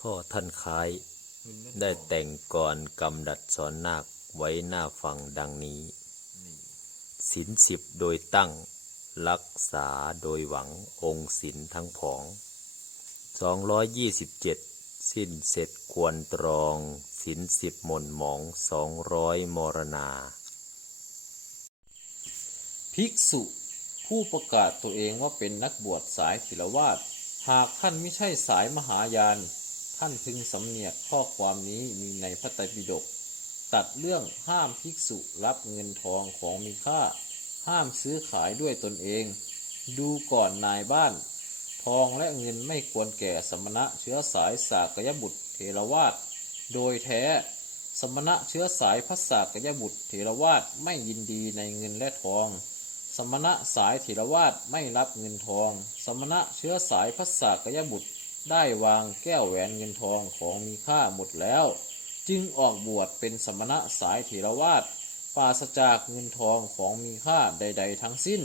พ่อท่านคล้าย ได้แต่งก่อนกำดัดสอนนาคไว้หน้าฟังดังนี้ศินสิบโดยตั้ง รักษาโดยหวังองค์ศินทั้งผองสองร้อยยี่สิบเจ็ดสิ้นเสร็จควรตรองศินสิบหม่นหมองสองร้อยมรณา ภิกษุผู้ประกาศตัวเองว่าเป็นนักบวชสายศิลวาสหากท่านไม่ใช่สายมหายาน ท่านพึงสำเนียกข้อความนี้มีในพระไตรปิฎกตัดเรื่องห้ามภิกษุรับเงินทองของมีค่า ห้ามซื้อขายด้วยตนเอง ดูก่อนนายบ้าน ทองและเงินไม่ควรแก่สมณะเชื้อสายสากยบุตรเทรวาสโดยแท้ สมณะเชื้อสายพระสากยบุตรเทรวาสไม่ยินดีในเงินและทอง สมณะสายเถรวาทไม่รับเงินทอง สมณะเชื้อสายพระสากยบุตร ได้วางแก้วแหวนเงินทองของมีค่าหมดแล้ว จึงออกบวชเป็นสมณะสายเถรวาทปราศจากเงินทองของมีค่าใด ๆ ทั้งสิ้น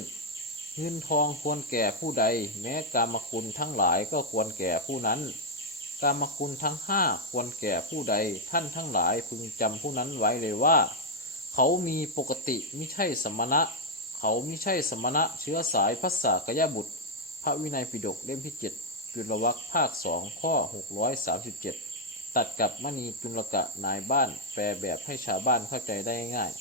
เงินทองควรแก่ผู้ใด แม้กามคุณทั้งหลายก็ควรแก่ผู้นั้นกามคุณทั้งห้าควรแก่ผู้ใดท่านทั้งหลายพึงจำผู้นั้นไว้เลยว่า เขามีปกติไม่ใช่สมณะ เขาไม่ใช่สมณะเชื้อสายพระสากยบุตร พระวินัยปิฎกเล่มที่เจ็ด จุลวัคภาคสองข้อหกร้อยสามสิบเจ็ดตัดกับมณีจุลกะนายบ้าน แปลแบบให้ชาวบ้านเข้าใจได้ง่าย